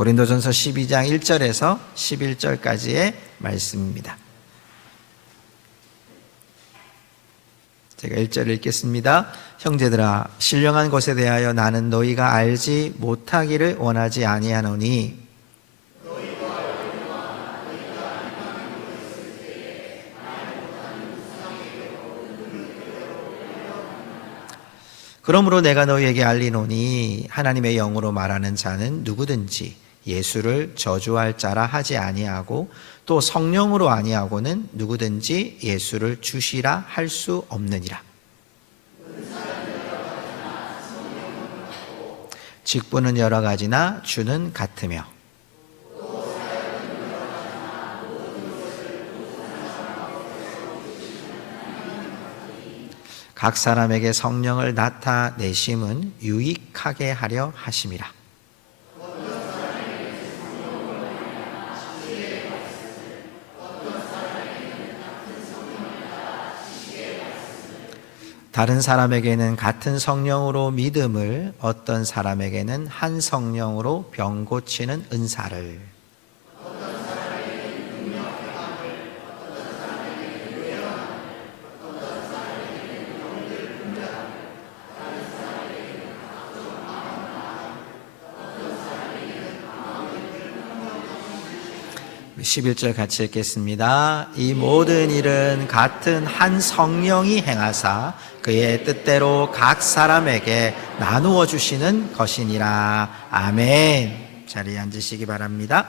고린도전서 12장 1절에서 11절까지의 말씀입니다. 제가 1절을 읽겠습니다. 형제들아, 신령한 것에 대하여 나는 너희가 알지 못하기를 원하지 아니하노니 그러므로 내가 너희에게 알리노니 하나님의 영으로 말하는 자는 누구든지 예수를 저주할 자라 하지 아니하고 또 성령으로 아니하고는 누구든지 예수를 주시라 할 수 없느니라. 직분은 여러 가지나 주는 같으며 각 사람에게 성령을 나타내심은 유익하게 하려 하심이라. 다른 사람에게는 같은 성령으로 믿음을, 어떤 사람에게는 한 성령으로 병 고치는 은사를, 우리 11절 같이 읽겠습니다. 이 모든 일은 같은 한 성령이 행하사 그의 뜻대로 각 사람에게 나누어 주시는 것이니라. 아멘. 자리에 앉으시기 바랍니다.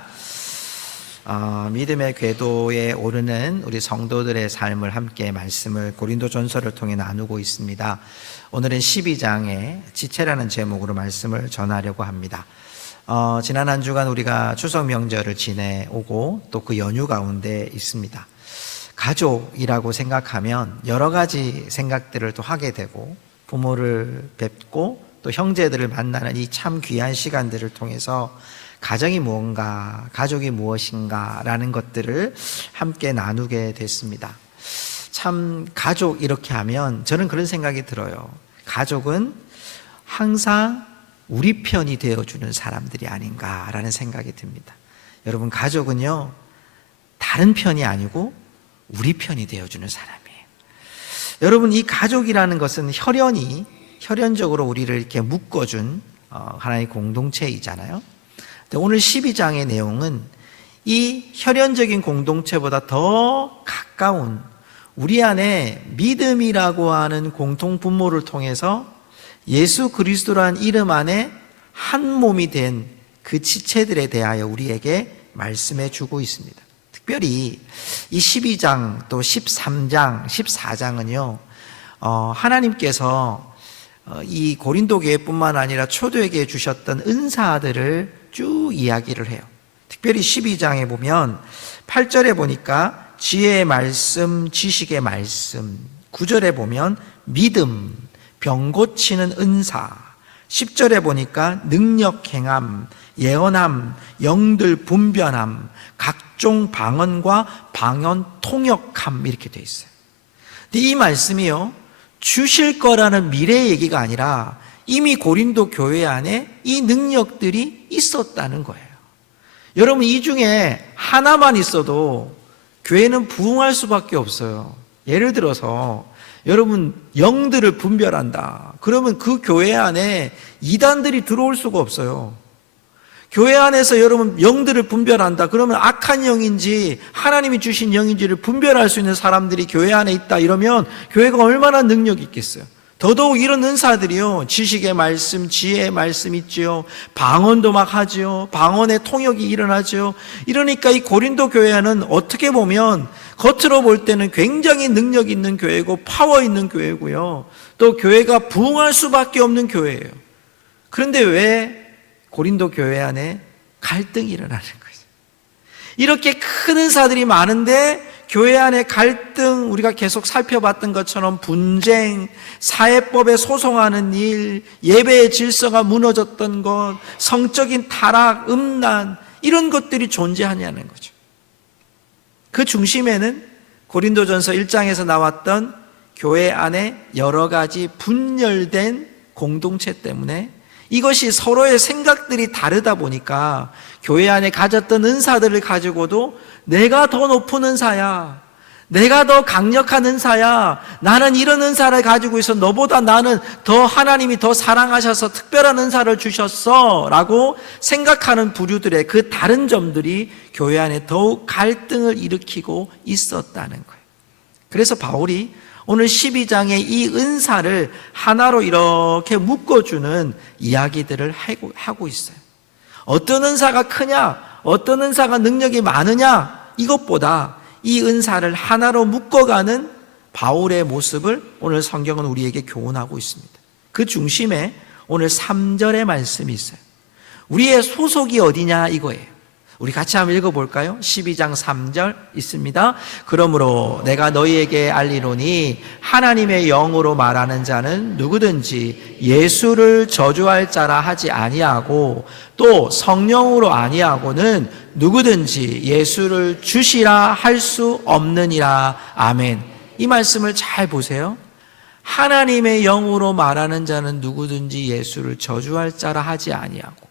믿음의 궤도에 오르는 우리 성도들의 삶을 함께 말씀을 고린도전서를 통해 나누고 있습니다. 오늘은 12장의 지체라는 제목으로 말씀을 전하려고 합니다. 지난 한 주간 우리가 추석 명절을 지내오고 또 그 연휴 가운데 있습니다. 가족이라고 생각하면 여러 가지 생각들을 또 하게 되고, 부모를 뵙고 또 형제들을 만나는 이 참 귀한 시간들을 통해서 가정이 무언가, 가족이 무엇인가 라는 것들을 함께 나누게 됐습니다. 참 가족 이렇게 하면 저는 그런 생각이 들어요. 가족은 항상 우리 편이 되어주는 사람들이 아닌가라는 생각이 듭니다. 여러분, 가족은요, 다른 편이 아니고 우리 편이 되어주는 사람이에요. 여러분, 이 가족이라는 것은 혈연적으로 우리를 이렇게 묶어준 하나의 공동체이잖아요. 오늘 12장의 내용은 이 혈연적인 공동체보다 더 가까운 우리 안에 믿음이라고 하는 공통 분모를 통해서 예수 그리스도라는 이름 안에 한 몸이 된 그 지체들에 대하여 우리에게 말씀해 주고 있습니다. 특별히 이 12장 또 13장, 14장은요, 하나님께서 이 고린도 교회뿐만 아니라 초대교회에 주셨던 은사들을 쭉 이야기를 해요. 특별히 12장에 보면 8절에 보니까 지혜의 말씀, 지식의 말씀, 9절에 보면 믿음, 병 고치는 은사, 10절에 보니까 능력 행함, 예언함, 영들 분변함, 각종 방언과 방언 통역함, 이렇게 돼 있어요. 근데 이 말씀이요, 주실 거라는 미래 얘기가 아니라 이미 고린도 교회 안에 이 능력들이 있었다는 거예요. 여러분, 이 중에 하나만 있어도 교회는 부흥할 수밖에 없어요. 예를 들어서 여러분, 영들을 분별한다. 그러면 그 교회 안에 이단들이 들어올 수가 없어요. 교회 안에서 여러분 영들을 분별한다. 그러면 악한 영인지 하나님이 주신 영인지를 분별할 수 있는 사람들이 교회 안에 있다. 이러면 교회가 얼마나 능력이 있겠어요. 더더욱 이런 은사들이요, 지식의 말씀, 지혜의 말씀 있지요. 방언도 막 하지요. 방언의 통역이 일어나죠. 이러니까 이 고린도 교회는 어떻게 보면 겉으로 볼 때는 굉장히 능력 있는 교회고 파워 있는 교회고요. 또 교회가 부흥할 수밖에 없는 교회예요. 그런데 왜 고린도 교회 안에 갈등이 일어나는 거죠? 이렇게 큰 은사들이 많은데 교회 안에 갈등, 우리가 계속 살펴봤던 것처럼 분쟁, 사회법에 소송하는 일, 예배의 질서가 무너졌던 것, 성적인 타락, 음란, 이런 것들이 존재하냐는 거죠. 그 중심에는 고린도전서 1장에서 나왔던 교회 안에 여러 가지 분열된 공동체 때문에 이것이 서로의 생각들이 다르다 보니까 교회 안에 가졌던 은사들을 가지고도 내가 더 높은 은사야, 내가 더 강력한 은사야, 나는 이런 은사를 가지고 있어, 너보다 나는 더 하나님이 더 사랑하셔서 특별한 은사를 주셨어 라고 생각하는 부류들의 그 다른 점들이 교회 안에 더욱 갈등을 일으키고 있었다는 거예요. 그래서 바울이 오늘 12장에 이 은사를 하나로 이렇게 묶어주는 이야기들을 하고 있어요. 어떤 은사가 크냐, 어떤 은사가 능력이 많으냐, 이것보다 이 은사를 하나로 묶어가는 바울의 모습을 오늘 성경은 우리에게 교훈하고 있습니다. 그 중심에 오늘 3절의 말씀이 있어요. 우리의 소속이 어디냐 이거예요. 우리 같이 한번 읽어볼까요? 12장 3절 있습니다. 그러므로 내가 너희에게 알리노니 하나님의 영으로 말하는 자는 누구든지 예수를 저주할 자라 하지 아니하고 또 성령으로 아니하고는 누구든지 예수를 주시라 할 수 없느니라. 아멘. 이 말씀을 잘 보세요. 하나님의 영으로 말하는 자는 누구든지 예수를 저주할 자라 하지 아니하고,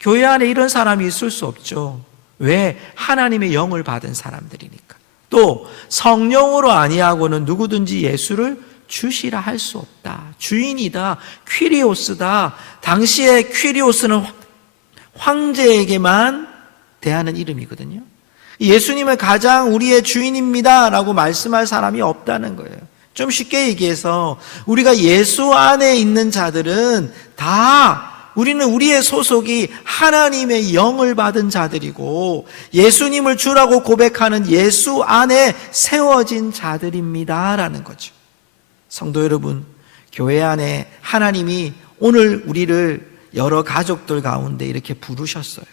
교회 안에 이런 사람이 있을 수 없죠. 왜? 하나님의 영을 받은 사람들이니까. 또 성령으로 아니하고는 누구든지 예수를 주시라 할 수 없다. 주인이다, 퀴리오스다. 당시에 퀴리오스는 황제에게만 대하는 이름이거든요. 예수님을 가장 우리의 주인입니다 라고 말씀할 사람이 없다는 거예요. 좀 쉽게 얘기해서 우리가 예수 안에 있는 자들은 다, 우리는 우리의 소속이 하나님의 영을 받은 자들이고 예수님을 주라고 고백하는 예수 안에 세워진 자들입니다 라는 거죠. 성도 여러분, 교회 안에 하나님이 오늘 우리를 여러 가족들 가운데 이렇게 부르셨어요.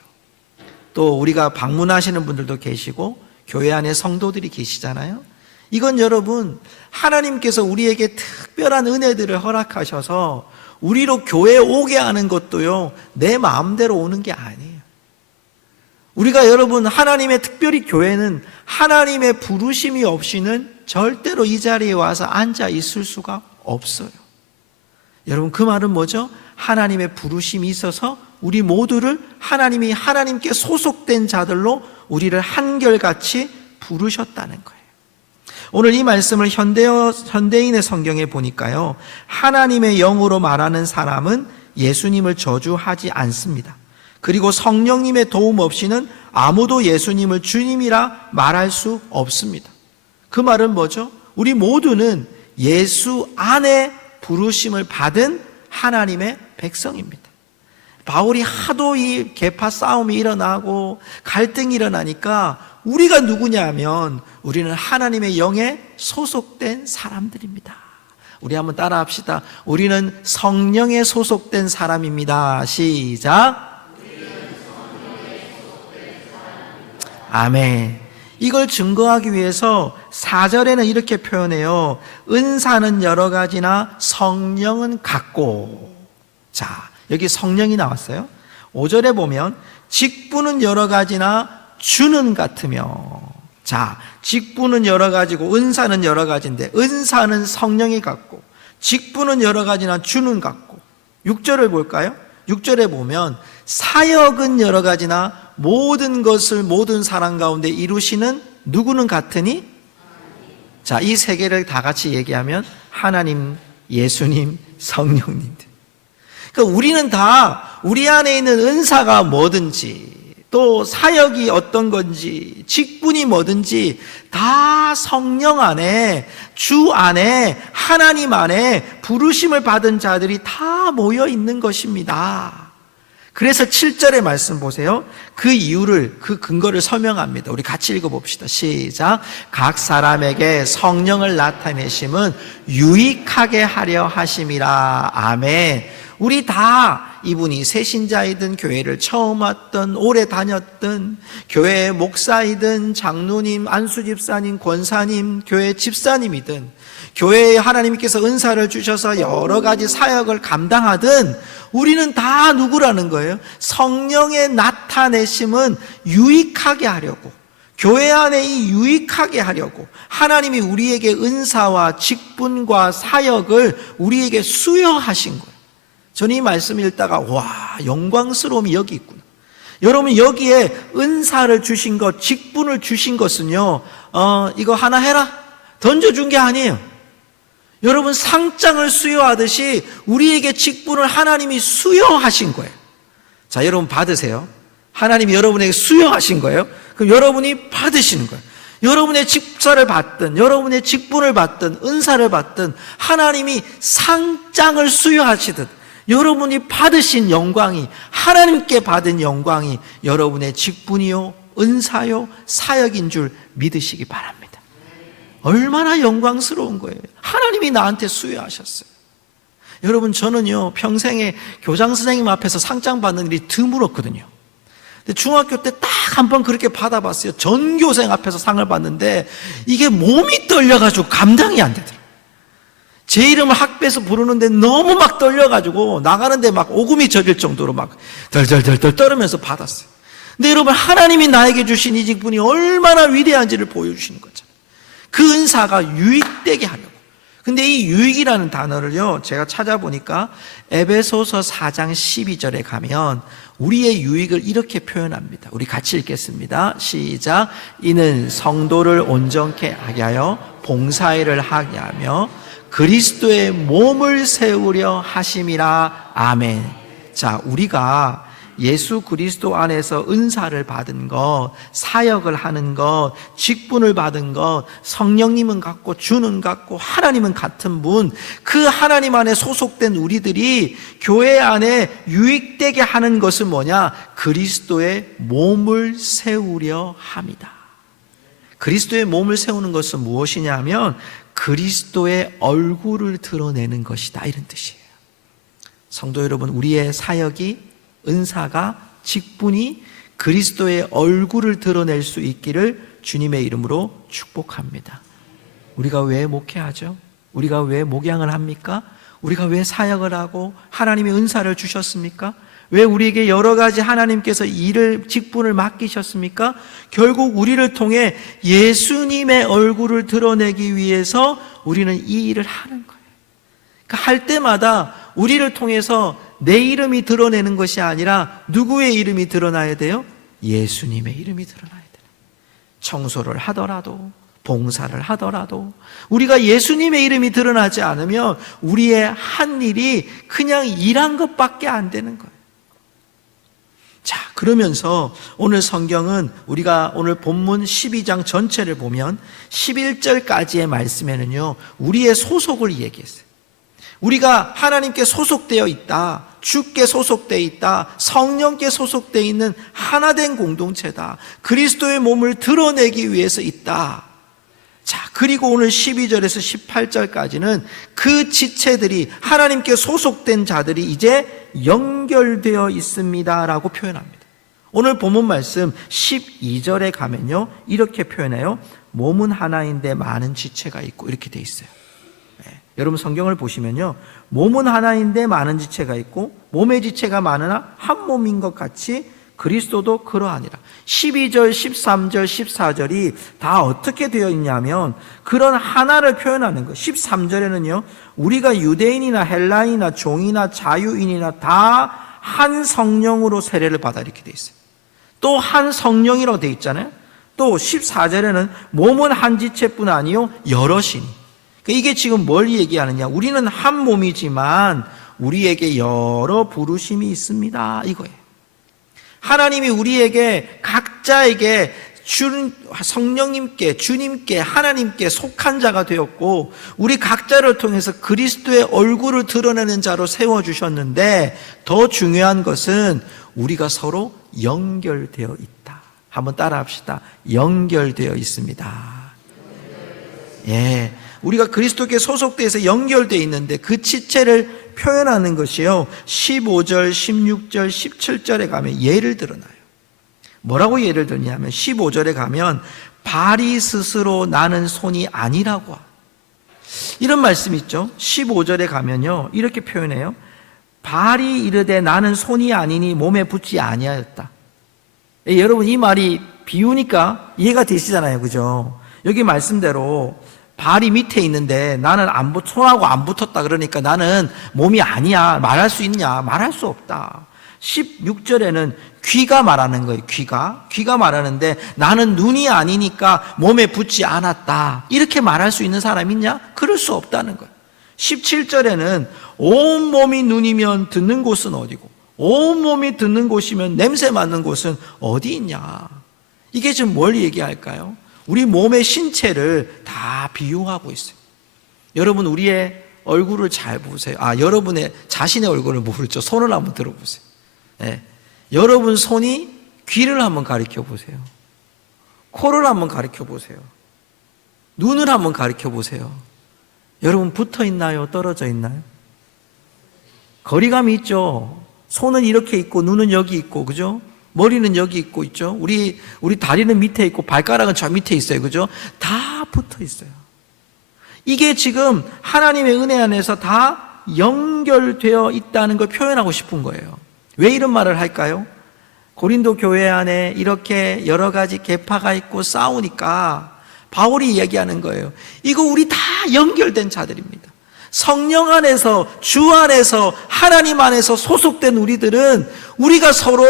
또 우리가 방문하시는 분들도 계시고 교회 안에 성도들이 계시잖아요. 이건 여러분, 하나님께서 우리에게 특별한 은혜들을 허락하셔서 우리로 교회에 오게 하는 것도요, 내 마음대로 오는 게 아니에요. 우리가 여러분, 하나님의 특별히 교회는 하나님의 부르심이 없이는 절대로 이 자리에 와서 앉아 있을 수가 없어요. 여러분, 그 말은 뭐죠? 하나님의 부르심이 있어서 우리 모두를 하나님이 하나님께 소속된 자들로 우리를 한결같이 부르셨다는 거예요. 오늘 이 말씀을 현대인의 성경에 보니까요, 하나님의 영으로 말하는 사람은 예수님을 저주하지 않습니다. 그리고 성령님의 도움 없이는 아무도 예수님을 주님이라 말할 수 없습니다. 그 말은 뭐죠? 우리 모두는 예수 안에 부르심을 받은 하나님의 백성입니다. 바울이 하도 이 계파 싸움이 일어나고 갈등이 일어나니까 우리가 누구냐면 우리는 하나님의 영에 소속된 사람들입니다. 우리 한번 따라 합시다. 우리는 성령에 소속된 사람입니다. 시작. 아멘. 이걸 증거하기 위해서 4절에는 이렇게 표현해요. 은사는 여러 가지나 성령은 같고. 자, 여기 성령이 나왔어요. 5절에 보면 직분은 여러 가지나 주는 같으며. 자, 직분은 여러 가지고 은사는 여러 가지인데 은사는 성령이 같고 직분은 여러 가지나 주는 같고. 6절을 볼까요? 6절에 보면 사역은 여러 가지나 모든 것을 모든 사람 가운데 이루시는 누구는 같으니? 자, 이 세 개를 다 같이 얘기하면 하나님, 예수님, 성령님들. 그러니까 우리는 다 우리 안에 있는 은사가 뭐든지 또 사역이 어떤 건지 직분이 뭐든지 다 성령 안에, 주 안에, 하나님 안에 부르심을 받은 자들이 다 모여 있는 것입니다. 그래서 7절의 말씀 보세요. 그 이유를, 그 근거를 설명합니다. 우리 같이 읽어봅시다. 시작. 각 사람에게 성령을 나타내심은 유익하게 하려 하심이라. 아멘. 우리 다 이분이 새신자이든 교회를 처음 왔든 오래 다녔든 교회 목사이든 장로님, 안수집사님, 권사님, 교회 집사님이든 교회에 하나님께서 은사를 주셔서 여러 가지 사역을 감당하든 우리는 다 누구라는 거예요? 성령의 나타내심은 유익하게 하려고, 교회 안에 이 유익하게 하려고 하나님이 우리에게 은사와 직분과 사역을 우리에게 수여하신 거예요. 저는 이 말씀을 읽다가 와, 영광스러움이 여기 있구나. 여러분, 여기에 은사를 주신 것, 직분을 주신 것은요, 이거 하나 해라 던져준 게 아니에요. 여러분, 상장을 수여하듯이 우리에게 직분을 하나님이 수여하신 거예요. 자, 여러분 받으세요. 하나님이 여러분에게 수여하신 거예요. 그럼 여러분이 받으시는 거예요. 여러분의 직사를 받든 여러분의 직분을 받든 은사를 받든 하나님이 상장을 수여하시듯 여러분이 받으신 영광이, 하나님께 받은 영광이 여러분의 직분이요 은사요 사역인 줄 믿으시기 바랍니다. 얼마나 영광스러운 거예요. 하나님이 나한테 수여하셨어요. 여러분, 저는요 평생에 교장 선생님 앞에서 상장 받는 일이 드물었거든요. 근데 중학교 때 딱 한 번 그렇게 받아봤어요. 전교생 앞에서 상을 받는데 이게 몸이 떨려가지고 감당이 안 되더라고요. 제 이름을 학교에서 부르는데 너무 막 떨려가지고 나가는데 막 오금이 저릴 정도로 막 덜덜덜덜 떨으면서 받았어요. 근데 여러분, 하나님이 나에게 주신 이 직분이 얼마나 위대한지를 보여주시는 거죠. 그 은사가 유익되게 하려고. 근데 이 유익이라는 단어를요 제가 찾아보니까 에베소서 4장 12절에 가면 우리의 유익을 이렇게 표현합니다. 우리 같이 읽겠습니다. 시작. 이는 성도를 온전케 하게 하여 봉사일을 하게 하며 그리스도의 몸을 세우려 하심이라. 아멘. 자, 우리가 예수 그리스도 안에서 은사를 받은 것, 사역을 하는 것, 직분을 받은 것, 성령님은 같고 주는 같고 하나님은 같은 분, 그 하나님 안에 소속된 우리들이 교회 안에 유익되게 하는 것은 뭐냐? 그리스도의 몸을 세우려 합니다. 그리스도의 몸을 세우는 것은 무엇이냐 하면 그리스도의 얼굴을 드러내는 것이다, 이런 뜻이에요. 성도 여러분, 우리의 사역이, 은사가, 직분이 그리스도의 얼굴을 드러낼 수 있기를 주님의 이름으로 축복합니다. 우리가 왜 목회하죠? 우리가 왜 목양을 합니까? 우리가 왜 사역을 하고 하나님의 은사를 주셨습니까? 왜 우리에게 여러 가지 하나님께서 일을, 직분을 맡기셨습니까? 결국 우리를 통해 예수님의 얼굴을 드러내기 위해서 우리는 이 일을 하는 거예요. 그러니까 할 때마다 우리를 통해서 내 이름이 드러내는 것이 아니라 누구의 이름이 드러나야 돼요? 예수님의 이름이 드러나야 돼요. 청소를 하더라도, 봉사를 하더라도 우리가 예수님의 이름이 드러나지 않으면 우리의 한 일이 그냥 일한 것밖에 안 되는 거예요. 자, 그러면서 오늘 성경은 우리가 오늘 본문 12장 전체를 보면 11절까지의 말씀에는요 우리의 소속을 얘기했어요. 우리가 하나님께 소속되어 있다, 주께 소속되어 있다, 성령께 소속되어 있는 하나된 공동체다, 그리스도의 몸을 드러내기 위해서 있다. 자, 그리고 오늘 12절에서 18절까지는 그 지체들이, 하나님께 소속된 자들이 이제 연결되어 있습니다 라고 표현합니다. 오늘 본문 말씀 12절에 가면요 이렇게 표현해요. 몸은 하나인데 많은 지체가 있고, 이렇게 돼 있어요. 여러분 성경을 보시면요 몸은 하나인데 많은 지체가 있고 몸의 지체가 많으나 한 몸인 것 같이 그리스도도 그러하니라. 12절, 13절, 14절이 다 어떻게 되어 있냐면 그런 하나를 표현하는 거예요. 13절에는요 우리가 유대인이나 헬라인이나 종이나 자유인이나 다 한 성령으로 세례를 받아, 이렇게 되어 있어요. 또 한 성령이라고 되어 있잖아요. 또 14절에는 몸은 한 지체뿐 아니요 여럿이니. 이게 지금 뭘 얘기하느냐? 우리는 한 몸이지만 우리에게 여러 부르심이 있습니다, 이거예요. 하나님이 우리에게 각자에게 성령님께, 주님께, 하나님께 속한 자가 되었고 우리 각자를 통해서 그리스도의 얼굴을 드러내는 자로 세워주셨는데 더 중요한 것은 우리가 서로 연결되어 있다. 한번 따라 합시다. 연결되어 있습니다. 예, 우리가 그리스도께 소속돼서 연결되어 있는데 그 지체를 표현하는 것이요 15절, 16절, 17절에 가면 예를 들어놔요. 뭐라고 예를 들냐면 15절에 가면 발이 스스로 나는 손이 아니라고, 이런 말씀 있죠. 15절에 가면요 이렇게 표현해요. 발이 이르되 나는 손이 아니니 몸에 붙지 아니하였다. 여러분 이 말이 비유니까 이해가 되시잖아요, 그죠? 여기 말씀대로 발이 밑에 있는데 나는 손하고 안 붙었다 그러니까 나는 몸이 아니야. 말할 수 있냐? 말할 수 없다. 16절에는 귀가 말하는 거예요. 귀가 말하는데 나는 눈이 아니니까 몸에 붙지 않았다. 이렇게 말할 수 있는 사람 있냐? 그럴 수 없다는 거예요. 17절에는 온몸이 눈이면 듣는 곳은 어디고 온몸이 듣는 곳이면 냄새 맡는 곳은 어디 있냐? 이게 지금 뭘 얘기할까요? 우리 몸의 신체를 다 비유하고 있어요. 여러분 우리의 얼굴을 잘 보세요. 여러분의 자신의 얼굴을 모르죠. 손을 한번 들어보세요. 네. 여러분 손이 귀를 한번 가리켜 보세요. 코를 한번 가리켜 보세요. 눈을 한번 가리켜 보세요. 여러분 붙어 있나요? 떨어져 있나요? 거리감이 있죠. 손은 이렇게 있고 눈은 여기 있고, 그죠? 머리는 여기 있고 있죠. 우리 다리는 밑에 있고 발가락은 저 밑에 있어요. 그죠? 다 붙어 있어요. 이게 지금 하나님의 은혜 안에서 다 연결되어 있다는 걸 표현하고 싶은 거예요. 왜 이런 말을 할까요? 고린도 교회 안에 이렇게 여러 가지 계파가 있고 싸우니까 바울이 얘기하는 거예요. 이거 우리 다 연결된 자들입니다. 성령 안에서, 주 안에서, 하나님 안에서 소속된 우리들은 우리가 서로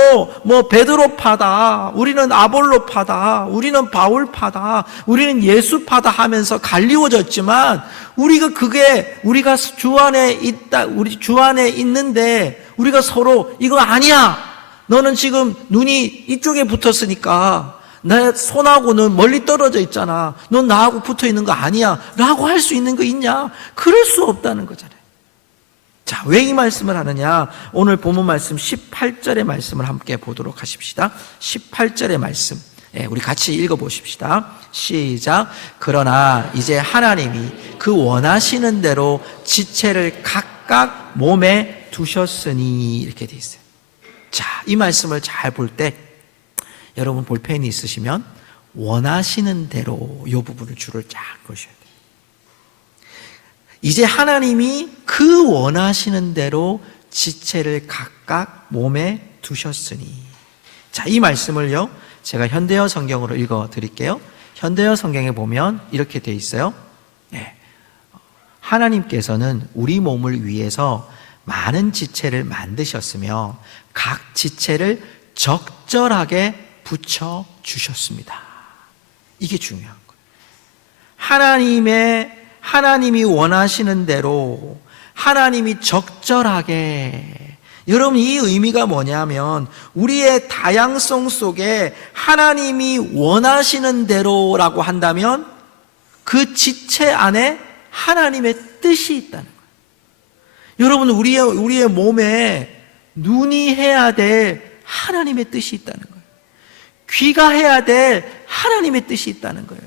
베드로파다, 우리는 아볼로파다, 우리는 바울파다, 우리는 예수파다 하면서 갈리워졌지만 우리가 주 안에 있다, 우리 주 안에 있는데 우리가 서로 이거 아니야. 너는 지금 눈이 이쪽에 붙었으니까 내 손하고는 멀리 떨어져 있잖아. 넌 나하고 붙어 있는 거 아니야. 라고 할 수 있는 거 있냐? 그럴 수 없다는 거잖아요. 자, 왜 이 말씀을 하느냐? 오늘 본문 말씀 18절의 말씀을 함께 보도록 하십시다. 18절의 말씀. 우리 같이 읽어보십시다. 시작. 그러나 이제 하나님이 그 원하시는 대로 지체를 각각 몸에 두셨으니 이렇게 돼 있어요. 자, 이 말씀을 잘 볼 때 여러분 볼펜이 있으시면 원하시는 대로 이 부분을 줄을 쫙 그으셔야 돼요. 이제 하나님이 그 원하시는 대로 지체를 각각 몸에 두셨으니. 자, 이 말씀을요 제가 현대어 성경으로 읽어 드릴게요. 현대어 성경에 보면 이렇게 돼 있어요. 하나님께서는 우리 몸을 위해서 많은 지체를 만드셨으며 각 지체를 적절하게 붙여주셨습니다. 이게 중요한 거예요. 하나님이 원하시는 대로 하나님이 적절하게. 여러분 이 의미가 뭐냐면 우리의 다양성 속에 하나님이 원하시는 대로라고 한다면 그 지체 안에 하나님의 뜻이 있다는 거예요. 여러분 우리의 몸에 눈이 해야 될 하나님의 뜻이 있다는 거예요. 귀가 해야 될 하나님의 뜻이 있다는 거예요.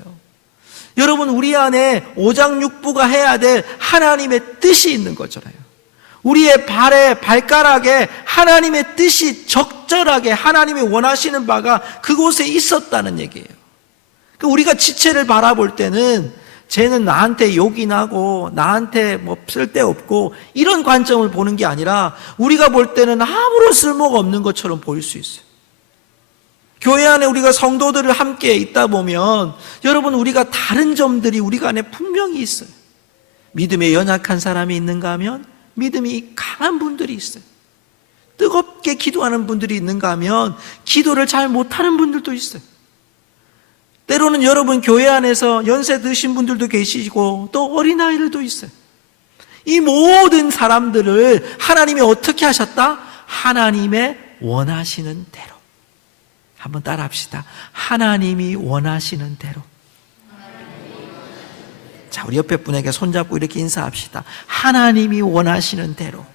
여러분 우리 안에 오장육부가 해야 될 하나님의 뜻이 있는 거잖아요. 우리의 발가락에 하나님의 뜻이 적절하게 하나님이 원하시는 바가 그곳에 있었다는 얘기예요. 그러니까 우리가 지체를 바라볼 때는 쟤는 나한테 욕이 나고 나한테 쓸데없고 이런 관점을 보는 게 아니라 우리가 볼 때는 아무런 쓸모가 없는 것처럼 보일 수 있어요. 교회 안에 우리가 성도들을 함께 있다 보면 여러분 우리가 다른 점들이 우리가 안에 분명히 있어요. 믿음에 연약한 사람이 있는가 하면 믿음이 강한 분들이 있어요. 뜨겁게 기도하는 분들이 있는가 하면 기도를 잘 못하는 분들도 있어요. 때로는 여러분 교회 안에서 연세 드신 분들도 계시고 또 어린아이들도 있어요. 이 모든 사람들을 하나님이 어떻게 하셨다? 하나님의 원하시는 대로. 한번 따라 합시다. 하나님이 원하시는 대로. 자, 우리 옆에 분에게 손잡고 이렇게 인사합시다. 하나님이 원하시는 대로.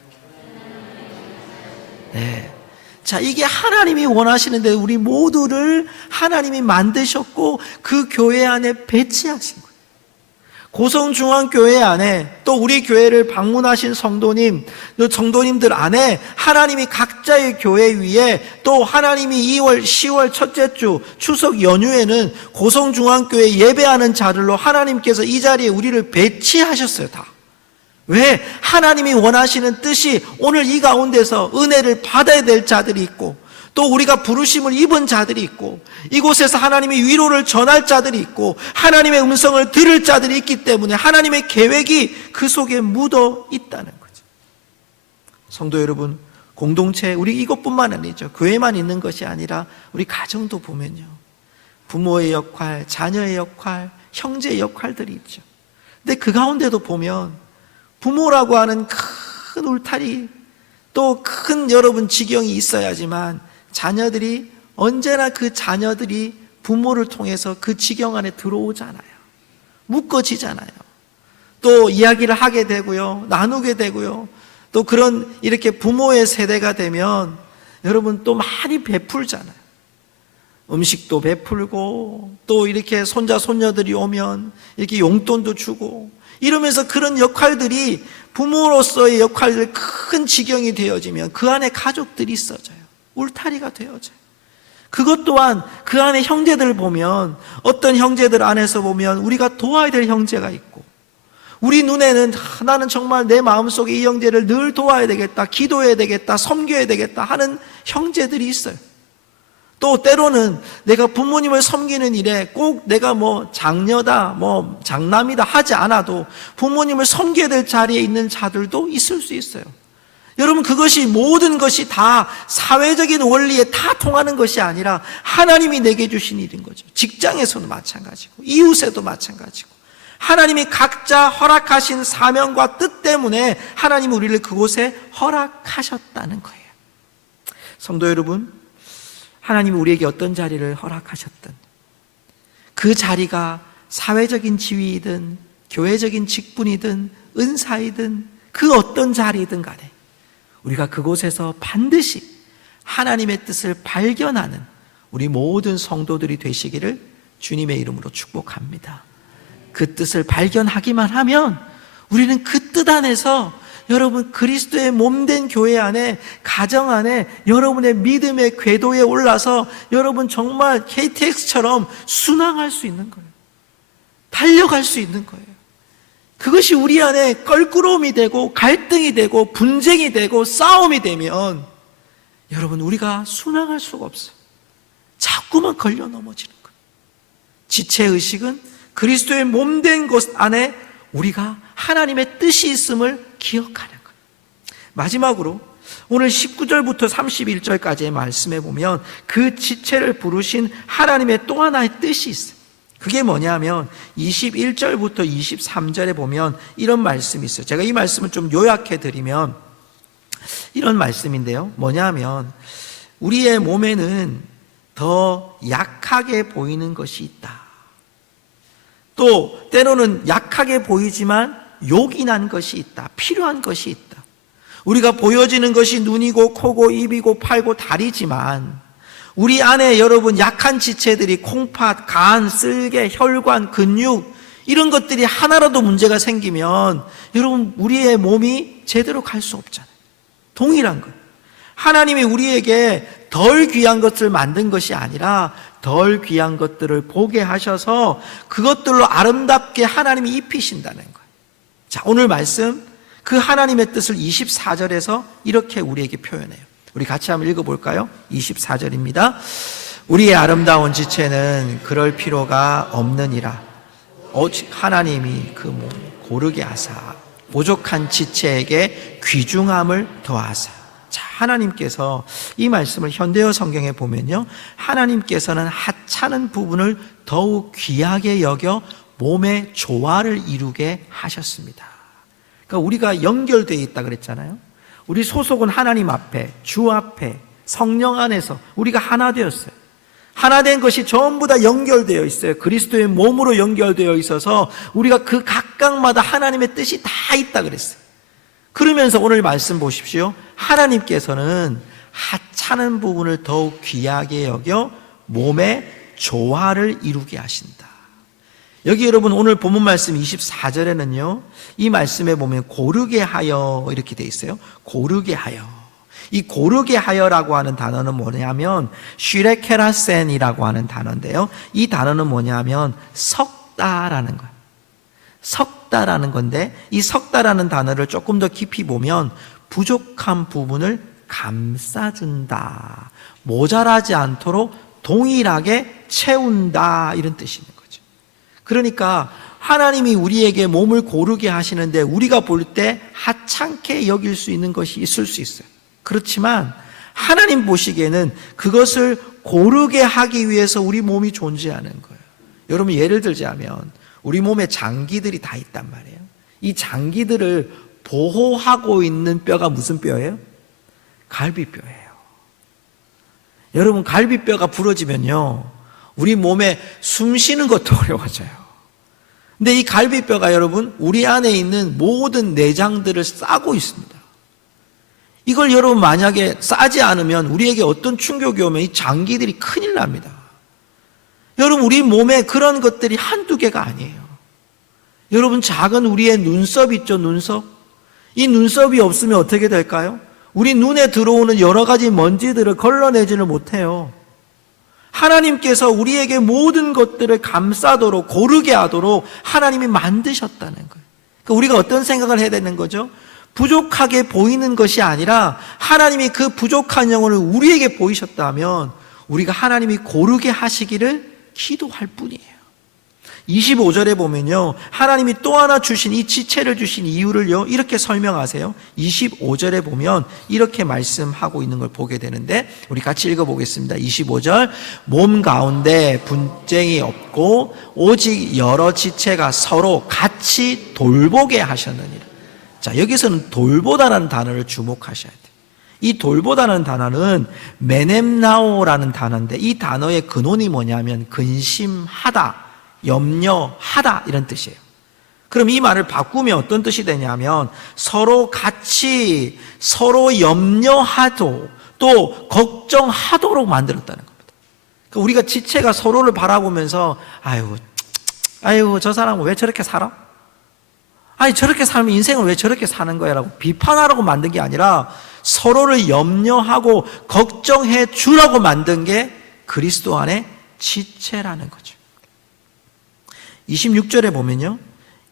네. 자, 이게 하나님이 원하시는 대로 우리 모두를 하나님이 만드셨고 그 교회 안에 배치하신 거예요. 고성중앙교회 안에 또 우리 교회를 방문하신 성도님들 안에 하나님이 각자의 교회 위에 또 하나님이 2월, 10월 첫째 주 추석 연휴에는 고성중앙교회 예배하는 자들로 하나님께서 이 자리에 우리를 배치하셨어요. 다. 왜? 하나님이 원하시는 뜻이 오늘 이 가운데서 은혜를 받아야 될 자들이 있고 또 우리가 부르심을 입은 자들이 있고, 이곳에서 하나님의 위로를 전할 자들이 있고, 하나님의 음성을 들을 자들이 있기 때문에 하나님의 계획이 그 속에 묻어 있다는 거죠. 성도 여러분, 공동체, 우리 이것뿐만 아니죠. 교회만 있는 것이 아니라 우리 가정도 보면요, 부모의 역할, 자녀의 역할, 형제의 역할들이 있죠. 근데 그 가운데도 보면 부모라고 하는 큰 울타리, 또 큰 여러분 지경이 있어야지만 자녀들이 언제나 그 자녀들이 부모를 통해서 그 지경 안에 들어오잖아요. 묶어지잖아요. 또 이야기를 하게 되고요, 나누게 되고요. 또 그런 이렇게 부모의 세대가 되면 여러분 또 많이 베풀잖아요. 음식도 베풀고, 또 이렇게 손자 손녀들이 오면 이렇게 용돈도 주고, 이러면서 그런 역할들이 부모로서의 역할들 큰 지경이 되어지면 그 안에 가족들이 있어져요. 울타리가 되어져요. 그것 또한 그 안에 형제들을 보면, 어떤 형제들 안에서 보면 우리가 도와야 될 형제가 있고, 우리 눈에는 나는 정말 내 마음속에 이 형제를 늘 도와야 되겠다, 기도해야 되겠다, 섬겨야 되겠다 하는 형제들이 있어요. 또 때로는 내가 부모님을 섬기는 일에 꼭 내가 장녀다, 장남이다 하지 않아도 부모님을 섬겨야 될 자리에 있는 자들도 있을 수 있어요. 여러분, 그것이 모든 것이 다 사회적인 원리에 다 통하는 것이 아니라 하나님이 내게 주신 일인 거죠. 직장에서도 마찬가지고, 이웃에도 마찬가지고, 하나님이 각자 허락하신 사명과 뜻 때문에 하나님이 우리를 그곳에 허락하셨다는 거예요. 성도 여러분, 하나님이 우리에게 어떤 자리를 허락하셨든, 그 자리가 사회적인 지위이든 교회적인 직분이든 은사이든 그 어떤 자리이든 간에 우리가 그곳에서 반드시 하나님의 뜻을 발견하는 우리 모든 성도들이 되시기를 주님의 이름으로 축복합니다. 그 뜻을 발견하기만 하면 우리는 그 뜻 안에서 여러분, 그리스도의 몸된 교회 안에, 가정 안에 여러분의 믿음의 궤도에 올라서 여러분 정말 KTX처럼 순항할 수 있는 거예요. 달려갈 수 있는 거예요. 그것이 우리 안에 껄끄러움이 되고 갈등이 되고 분쟁이 되고 싸움이 되면 여러분, 우리가 순항할 수가 없어요. 자꾸만 걸려 넘어지는 거예요. 지체의식은 그리스도의 몸된 곳 안에 우리가 하나님의 뜻이 있음을 기억하는 거예요. 마지막으로 오늘 19절부터 31절까지의 말씀에 보면 그 지체를 부르신 하나님의 또 하나의 뜻이 있어요. 그게 뭐냐면 21절부터 23절에 보면 이런 말씀이 있어요. 제가 이 말씀을 좀 요약해 드리면 이런 말씀인데요, 뭐냐면 우리의 몸에는 더 약하게 보이는 것이 있다. 또 때로는 약하게 보이지만 요긴한 것이 있다. 필요한 것이 있다. 우리가 보여지는 것이 눈이고 코고 입이고 팔고 다리지만 우리 안에 여러분 약한 지체들이 콩팥, 간, 쓸개, 혈관, 근육 이런 것들이 하나라도 문제가 생기면 여러분 우리의 몸이 제대로 갈 수 없잖아요. 동일한 것. 하나님이 우리에게 덜 귀한 것을 만든 것이 아니라 덜 귀한 것들을 보게 하셔서 그것들로 아름답게 하나님이 입히신다는 거예요. 자, 오늘 말씀 그 하나님의 뜻을 24절에서 이렇게 우리에게 표현해요. 우리 같이 한번 읽어볼까요? 24절입니다. 우리의 아름다운 지체는 그럴 필요가 없느니라. 오직 하나님이 그 몸 고르게 하사 부족한 지체에게 귀중함을 더하사. 자, 하나님께서 이 말씀을 현대어 성경에 보면요, 하나님께서는 하찮은 부분을 더욱 귀하게 여겨 몸의 조화를 이루게 하셨습니다. 그러니까 우리가 연결되어 있다 그랬잖아요. 우리 소속은 하나님 앞에, 주 앞에, 성령 안에서 우리가 하나 되었어요. 하나 된 것이 전부 다 연결되어 있어요. 그리스도의 몸으로 연결되어 있어서 우리가 그 각각마다 하나님의 뜻이 다 있다 그랬어요. 그러면서 오늘 말씀 보십시오. 하나님께서는 하찮은 부분을 더욱 귀하게 여겨 몸의 조화를 이루게 하신다. 여기 여러분 오늘 본문 말씀 24절에는요, 이 말씀에 보면 고르게 하여 이렇게 돼 있어요. 고르게 하여. 이 고르게 하여라고 하는 단어는 뭐냐면 슈레케라센이라고 하는 단어인데요, 이 단어는 뭐냐면 섞다라는 거예요. 섞다라는 건데, 이 섞다라는 단어를 조금 더 깊이 보면 부족한 부분을 감싸준다. 모자라지 않도록 동일하게 채운다. 이런 뜻이 있는 거죠. 그러니까 하나님이 우리에게 몸을 고르게 하시는데 우리가 볼 때 하찮게 여길 수 있는 것이 있을 수 있어요. 그렇지만 하나님 보시기에는 그것을 고르게 하기 위해서 우리 몸이 존재하는 거예요. 여러분 예를 들자면 우리 몸에 장기들이 다 있단 말이에요. 이 장기들을 보호하고 있는 뼈가 무슨 뼈예요? 갈비뼈예요. 여러분 갈비뼈가 부러지면요 우리 몸에 숨 쉬는 것도 어려워져요. 근데 이 갈비뼈가 여러분 우리 안에 있는 모든 내장들을 싸고 있습니다. 이걸 여러분 만약에 싸지 않으면 우리에게 어떤 충격이 오면 이 장기들이 큰일 납니다. 여러분 우리 몸에 그런 것들이 한두 개가 아니에요. 여러분 작은 우리의 눈썹 있죠, 눈썹? 이 눈썹이 없으면 어떻게 될까요? 우리 눈에 들어오는 여러 가지 먼지들을 걸러내지를 못해요. 하나님께서 우리에게 모든 것들을 감싸도록 고르게 하도록 하나님이 만드셨다는 거예요. 그러니까 우리가 어떤 생각을 해야 되는 거죠? 부족하게 보이는 것이 아니라 하나님이 그 부족한 영혼을 우리에게 보이셨다면 우리가 하나님이 고르게 하시기를 기도할 뿐이에요. 25절에 보면요 하나님이 또 하나 주신 이 지체를 주신 이유를요 이렇게 설명하세요. 25절에 보면 이렇게 말씀하고 있는 걸 보게 되는데 우리 같이 읽어보겠습니다. 25절 몸 가운데 분쟁이 없고 오직 여러 지체가 서로 같이 돌보게 하셨느니라. 자 여기서는 돌보다라는 단어를 주목하셔야 돼요. 이 돌보다는 단어는 메넴나오라는 단어인데 이 단어의 근원이 뭐냐면 근심하다, 염려하다 이런 뜻이에요. 그럼 이 말을 바꾸면 어떤 뜻이 되냐면 서로 같이 서로 염려하도 또 걱정하도록 만들었다는 겁니다. 그러니까 우리가 지체가 서로를 바라보면서 아유 저 사람은 왜 저렇게 살아? 아니 저렇게 살면 인생을 왜 저렇게 사는 거야? 라고 비판하라고 만든 게 아니라 서로를 염려하고 걱정해 주라고 만든 게 그리스도 안에 지체라는 거죠. 26절에 보면요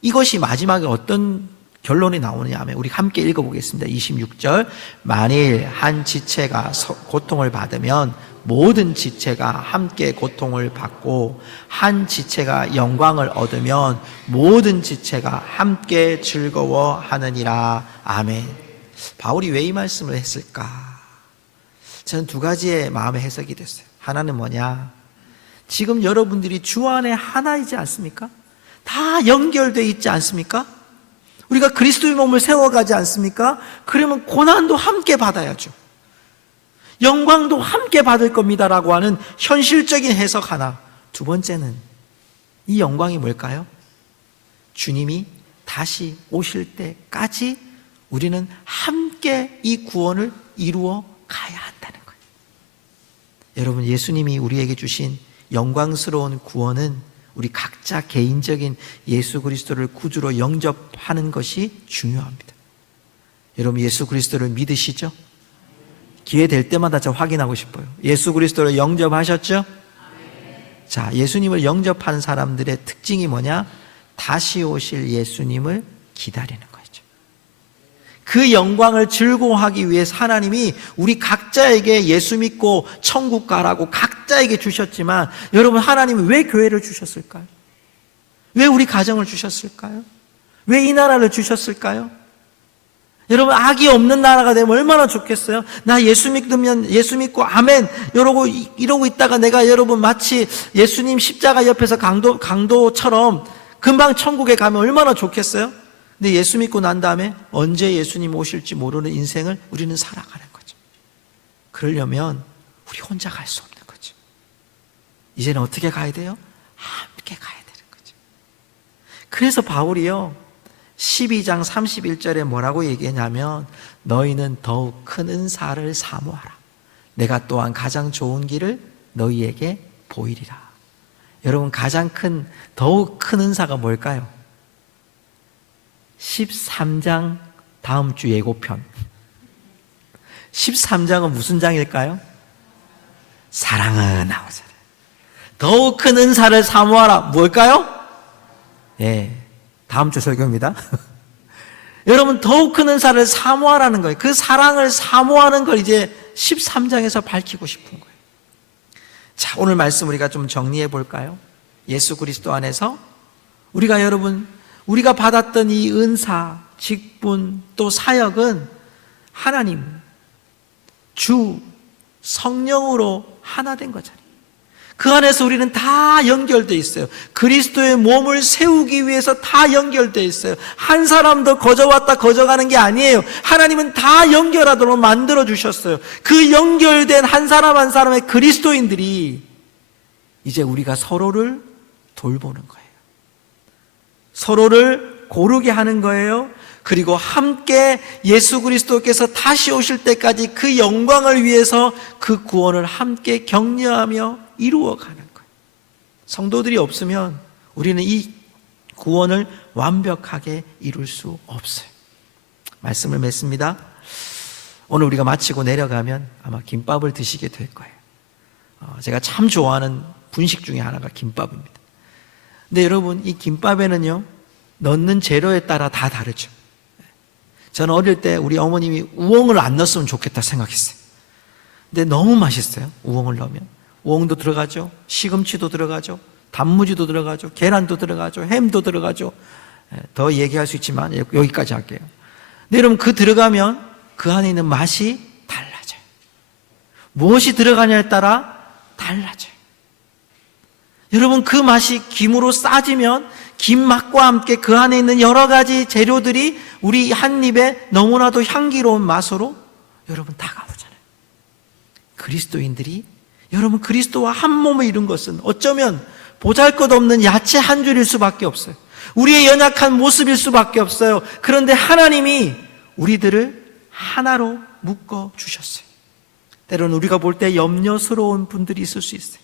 이것이 마지막에 어떤 결론이 나오느냐 하면 우리 함께 읽어보겠습니다. 26절 만일 한 지체가 고통을 받으면 모든 지체가 함께 고통을 받고 한 지체가 영광을 얻으면 모든 지체가 함께 즐거워하느니라. 아멘. 바울이 왜 이 말씀을 했을까? 저는 두 가지의 마음의 해석이 됐어요. 하나는 뭐냐? 지금 여러분들이 주 안에 하나이지 않습니까? 다 연결되어 있지 않습니까? 우리가 그리스도의 몸을 세워가지 않습니까? 그러면 고난도 함께 받아야죠. 영광도 함께 받을 겁니다라고 하는 현실적인 해석 하나. 두 번째는 이 영광이 뭘까요? 주님이 다시 오실 때까지 우리는 함께 이 구원을 이루어 가야 한다는 거예요. 여러분 예수님이 우리에게 주신 영광스러운 구원은 우리 각자 개인적인 예수 그리스도를 구주로 영접하는 것이 중요합니다. 여러분 예수 그리스도를 믿으시죠? 기회 될 때마다 저 확인하고 싶어요. 예수 그리스도를 영접하셨죠? 자, 예수님을 영접하는 사람들의 특징이 뭐냐? 다시 오실 예수님을 기다리는 거죠. 그 영광을 즐거워하기 위해서 하나님이 우리 각자에게 예수 믿고 천국 가라고 각자에게 주셨지만 여러분 하나님은 왜 교회를 주셨을까요? 왜 우리 가정을 주셨을까요? 왜 이 나라를 주셨을까요? 여러분 악이 없는 나라가 되면 얼마나 좋겠어요? 나 예수 믿으면 예수 믿고 아멘 이러고 있다가 내가 여러분 마치 예수님 십자가 옆에서 강도처럼 금방 천국에 가면 얼마나 좋겠어요? 근데 예수 믿고 난 다음에 언제 예수님 오실지 모르는 인생을 우리는 살아가는 거죠. 그러려면 우리 혼자 갈 수 없는 거죠. 이제는 어떻게 가야 돼요? 함께 가야 되는 거죠. 그래서 바울이요 12장 31절에 뭐라고 얘기했냐면 너희는 더욱 큰 은사를 사모하라. 내가 또한 가장 좋은 길을 너희에게 보이리라. 여러분 가장 더욱 큰 은사가 뭘까요? 13장 다음 주 예고편 13장은 무슨 장일까요? 사랑은 나오잖아요. 더욱 큰 은사를 사모하라. 뭘까요? 예, 다음 주 설교입니다. 여러분 더욱 큰 은사를 사모하라는 거예요. 그 사랑을 사모하는 걸 이제 13장에서 밝히고 싶은 거예요. 자, 오늘 말씀 우리가 좀 정리해 볼까요? 예수 그리스도 안에서 우리가 받았던 이 은사, 직분, 또 사역은 하나님, 주, 성령으로 하나 된 거잖아요. 그 안에서 우리는 다 연결되어 있어요. 그리스도의 몸을 세우기 위해서 다 연결되어 있어요. 한 사람도 거저왔다 거저가는 게 아니에요. 하나님은 다 연결하도록 만들어 주셨어요. 그 연결된 한 사람 한 사람의 그리스도인들이 이제 우리가 서로를 돌보는 거예요. 서로를 고르게 하는 거예요. 그리고 함께 예수 그리스도께서 다시 오실 때까지 그 영광을 위해서 그 구원을 함께 격려하며 이루어가는 거예요. 성도들이 없으면 우리는 이 구원을 완벽하게 이룰 수 없어요. 말씀을 맺습니다. 오늘 우리가 마치고 내려가면 아마 김밥을 드시게 될 거예요. 제가 참 좋아하는 분식 중에 하나가 김밥입니다. 근데 여러분, 이 김밥에는요, 넣는 재료에 따라 다 다르죠. 저는 어릴 때 우리 어머님이 우엉을 안 넣었으면 좋겠다 생각했어요. 근데 너무 맛있어요. 우엉을 넣으면. 우엉도 들어가죠. 시금치도 들어가죠. 단무지도 들어가죠. 계란도 들어가죠. 햄도 들어가죠. 더 얘기할 수 있지만 여기까지 할게요. 근데 여러분, 그 들어가면 그 안에 있는 맛이 달라져요. 무엇이 들어가냐에 따라 달라져요. 여러분, 그 맛이 김으로 싸지면 김 맛과 함께 그 안에 있는 여러 가지 재료들이 우리 한 입에 너무나도 향기로운 맛으로 여러분 다가오잖아요. 그리스도인들이 여러분 그리스도와 한 몸을 이룬 것은 어쩌면 보잘것없는 야채 한 줄일 수밖에 없어요. 우리의 연약한 모습일 수밖에 없어요. 그런데 하나님이 우리들을 하나로 묶어 주셨어요. 때로는 우리가 볼 때 염려스러운 분들이 있을 수 있어요.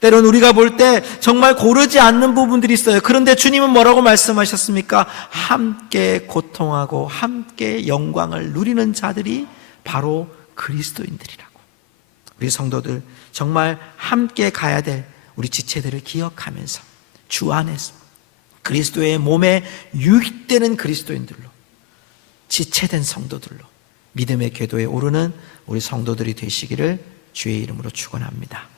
때로는 우리가 볼 때 정말 고르지 않는 부분들이 있어요. 그런데 주님은 뭐라고 말씀하셨습니까? 함께 고통하고 함께 영광을 누리는 자들이 바로 그리스도인들이라고. 우리 성도들 정말 함께 가야 될 우리 지체들을 기억하면서 주 안에서 그리스도의 몸에 유익되는 그리스도인들로, 지체된 성도들로 믿음의 궤도에 오르는 우리 성도들이 되시기를 주의 이름으로 축원합니다.